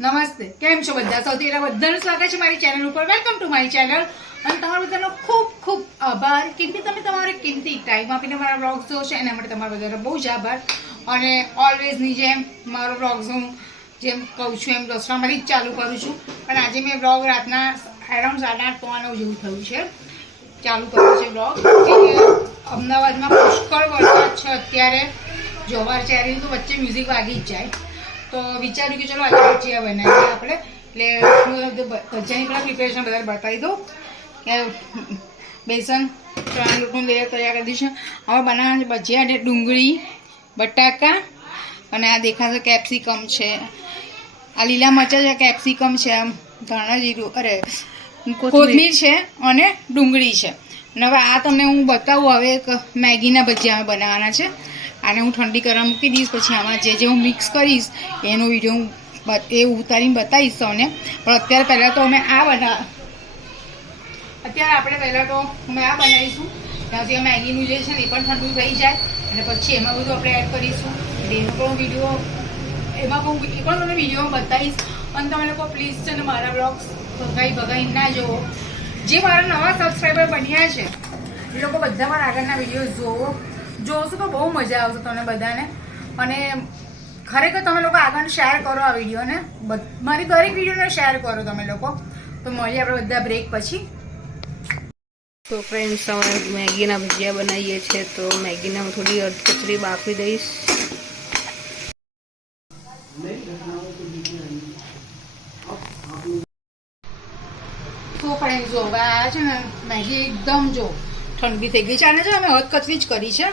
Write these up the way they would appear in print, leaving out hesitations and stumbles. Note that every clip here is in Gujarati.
નમસ્તે, કેમ છો બધા? સૌથી પહેલા બધાનું સ્વાગત છે મારી ચેનલ ઉપર. વેલકમ ટુ મારી ચેનલ. અને તમારા બધાનો ખૂબ ખૂબ આભાર, કેમ કે તમે તમારો કિંમતી ટાઈમ આપીને મારા વ્લોગ્સ જોવો છો. એના માટે તમારા બધાનો બહુ જ આભાર. અને ઓલવેઝની જેમ મારો વ્લોગ્સ હું જેમ કહું છું એમ રસોડામાંથી જ ચાલુ કરું છું. પણ આજે મેં વ્લોગ રાતના અરાઉન્ડ 8:30-9 જેવું થયું છે ચાલુ કર્યું છે વ્લોગ. અમદાવાદમાં પુષ્કળ વરસાદ છે અત્યારે. જોવાર ચારી તો વચ્ચે મ્યુઝિક વાગી જ જાય. તો વિચાર્યું કે ચલો આજે ભજીયા બનાવીએ આપણે. એટલે હું ભજીયાની પહેલાં પ્રિપેરેશન બધા બતાવી દઉં કે બેસન ચણા લોટનું લેયર તૈયાર કરી દઈશું. હવે બનાવવાના છે ભજીયા. એટલે ડુંગળી, બટાકા અને આ દેખાશે કેપ્સિકમ છે, આ લીલા મરચાં છે, કેપ્સિકમ છે, આમ ધાણા જીરું, અરે કોથમીર છે અને ડુંગળી છે. અને હવે આ તમને હું બતાવું. હવે એક મેગીના ભજીયા બનાવવાના છે. આને હું ઠંડી કરવા મૂકી દઈશ. પછી આમાં જે હું મિક્સ કરીશ એનો વિડીયો હું ઉતારીને બતાવીશ તમને. પણ અત્યારે પહેલાં તો અમે આ બનાવીશું. ત્યાં સુધી મેગીનું જે છે ને એ પણ ઠંડુ થઈ જાય અને પછી એમાં બધું આપણે એડ કરીશું. એટલે એનો પણ વિડીયો તમને વિડીયોમાં બતાવીશ. અને તમે લોકો પ્લીઝ છે ને મારા બ્લોગ્સ ભગાઈ ના જુઓ. જે મારા નવા સબસ્ક્રાઈબર બન્યા છે એ લોકો બધા મારા આગળના વિડીયો જોશો તો બહુ મજા આવશે તમને બધાને. અને ખરેખર તમે લોકો આગળ શેર કરો આ વિડીયોને, મારી દરેક વિડીયોને શેર કરો તમે લોકો. તો મળીએ આપણે બધા બ્રેક પછી. તો ફ્રેન્ડ્સ, અમે મેગીના ભજીયા બનાવીએ છીએ. તો મેગીને હું થોડી અડકચરી બાફી દઈશ. તો ફ્રેન્ડ જો હવે આ છે ને મેગી એકદમ ઠંડી થઈ ગઈ છે. આને છે અમે હળકચરી જ કરી છે.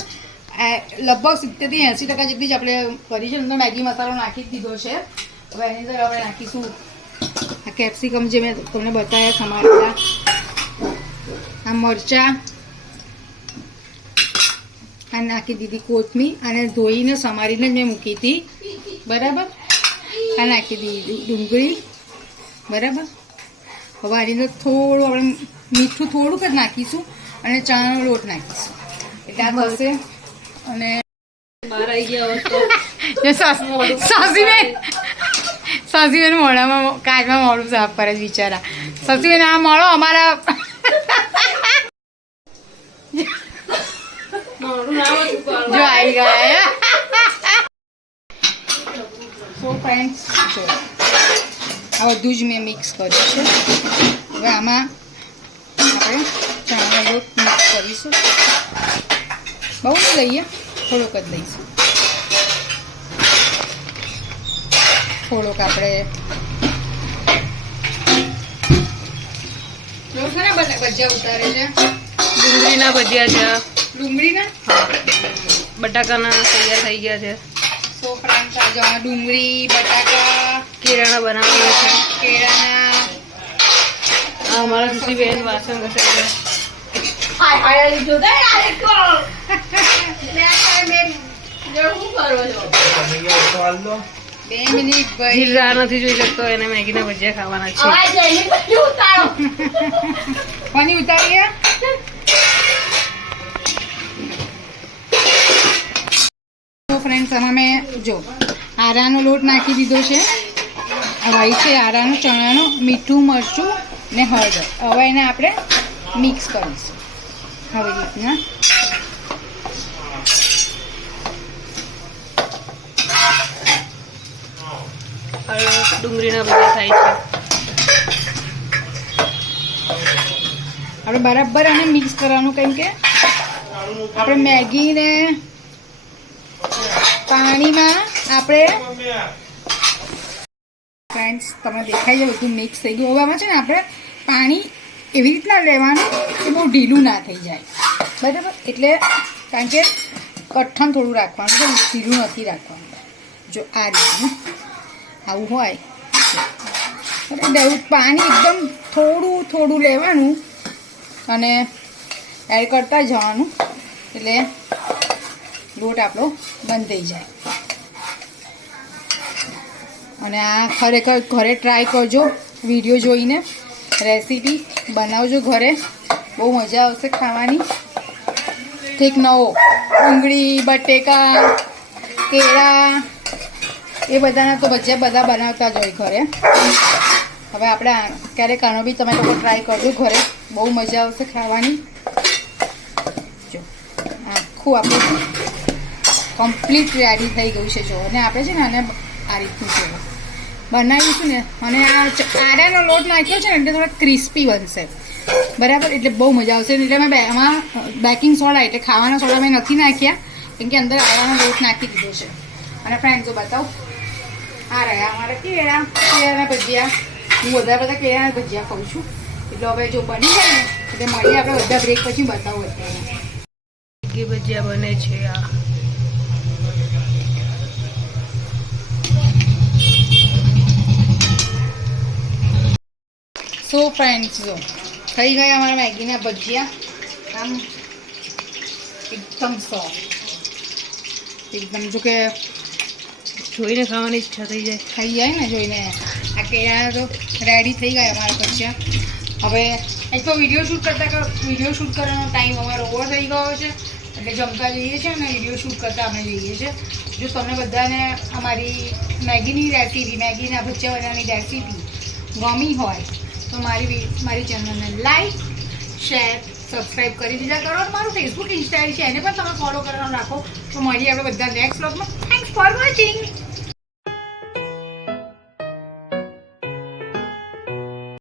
લગભગ 70-80% જેટલી જ આપણે કરી છે. અંદર મેગી મસાલો નાખી જ દીધો છે. હવે એની અંદર આપણે નાખીશું આ કેપ્સિકમ જે મેં તમને બતાવ્યા સમારેલા, આ મરચાં, આ નાખી દીધી કોથમીર અને ધોઈને સમારીને જ મેં મૂકી હતી, બરાબર. આ નાખી દીધી ડુંગળી, બરાબર. હવે આની અંદર થોડું આપણે મીઠું થોડુંક જ નાખીશું અને ચણાનો લોટ નાખીશું. એટલે આ થશે. અને બહાર આવી ગયા સાસીબેન મોઢામાં કાચમાં મોઢું સાફ કરે છે બિચારા. સાસીબેન આ મળો અમારા જો આવી ગયા. સો ફ્રેન્ડ્સ, જો આ બધું જ મેં મિક્સ કર્યું છે. હવે આમાં આપણે ચણાનો લોટ મિક્સ કરીશું. બહુ જ લઈએ, થોડોક જ લઈશું. થોડોક આપણે ભજીયા ઉતારે છે. ડુંગળીના ભજીયા છે. ડુંગળીના, બટાકાના તૈયાર થઈ ગયા છે. સો ફ્રેન્ડ્સ, આ જો ડુંગળી, બટાકા, કેળાના બનાવવાના છે. કેળાના. આ અમારા સુશીબેન વાસણ ઘસે છે. 2 મિનિટ ભાઈ. જીરા નથી જોઈ શકતો, એને મેગીના ભજીયા ખાવાના છે. કોની ઉતારીએ? તો ફ્રેન્ડ્સ, આમાં મેં જો આરાનો લોટ નાખી દીધો છે. વ્હાઈટ છે આરાનો, ચણાનો, મીઠું, મરચું ને હળદર. હવે એને આપણે મિક્સ કરીશું આવી રીતના. ડુંગળીના ભજીયા થાય છે. આપણે બરાબર આને મિક્સ કરવાનું, કેમ કે આપણે મેગીને પાણીમાં આપણે ફ્રેન્ડ્સ તમને દેખાય છે બધું મિક્સ થઈ ગયું. હવે આમાં છે ને આપણે પાણી એવી રીતના લેવાનું કે બહુ ઢીલું ના થઈ જાય, બરાબર. એટલે કારણ કે કઠણ થોડું રાખવાનું છે, ઢીલું નથી રાખવાનું. જો આ રીતનું આવું હોય એટલે પાણી એકદમ થોડું લેવાનું અને એડ કરતા જવાનું. એટલે લોટ આપણો બંધ થઈ જાય. અને આ ખરેખર ઘરે ટ્રાય કરજો, વિડીયો જોઈને રેસીપી બનાવજો ઘરે, બહુ મજા આવશે ખાવાની. કંઈક નવો, ડુંગળી, બટેકા, કેળા એ બધાના તો ભજીયા બધા બનાવતા જ હોય ઘરે. હવે આપણે ક્યારેક આનો બી તમે લોકો ટ્રાય કરજો ઘરે, બહુ મજા આવશે ખાવાની. જો આખું આપણું કમ્પ્લીટ રેડી થઈ ગયું છે. જો અને આપણે છે ને આને આ રીતનું છે બનાવીશું ને, અને આ આડાનો લોટ નાખ્યો છે ને એટલે થોડા ક્રિસ્પી બનશે, બરાબર. એટલે બહુ મજા આવશે. એટલે મેં આમાં બેકિંગ સોડા એટલે ખાવાના સોડા મેં નથી નાખ્યા, કેમ કે અંદર આડાનો લોટ નાખી દીધો છે. અને ફ્રેન્ડ્સો બતાવું, આ રહ્યા અમારા કેળાના ભજીયા. હું બધા કેળાના ભજીયા ખાઉં છું. એટલે હવે જો બની જાય ને એટલે મળીએ આપણે બધા બ્રેક પછી બતાવું અત્યારે. મેગી ભજીયા બને છે આ. સો ફ્રેન્ડ્સ જો થઈ ગયા અમારા મેગીના ભજીયા. આમ એકદમ સોફ્ટ, એકદમ જો કે જોઈને ખાવાની ઈચ્છા થઈ જાય. થઈ જાય ને જોઈને. આ કેળાના તો રેડી થઈ ગયા અમારા ભજીયા. હવે એક તો વિડીયો શૂટ કરવાનો ટાઈમ અમારો ઓવર થઈ ગયો છે, એટલે જમતા જઈએ છીએ અને વિડીયો શૂટ કરતા અમે જઈએ છીએ. જો તમને બધાને અમારી મેગીની રેસીપી, મેગીના ભજીયા બનાવવાની રેસીપી ગમી હોય તો મારી ચેનલને લાઈક, શેર, સબસ્ક્રાઈબ કરી દીધા કરો. અને મારું ફેસબુક, ઇન્સ્ટા છે એને પણ તમે ફોલો કરવાનું રાખો. તો મળીએ આપણે બધા નેક્સ્ટ વ્લોગમાં. Thanks for watching.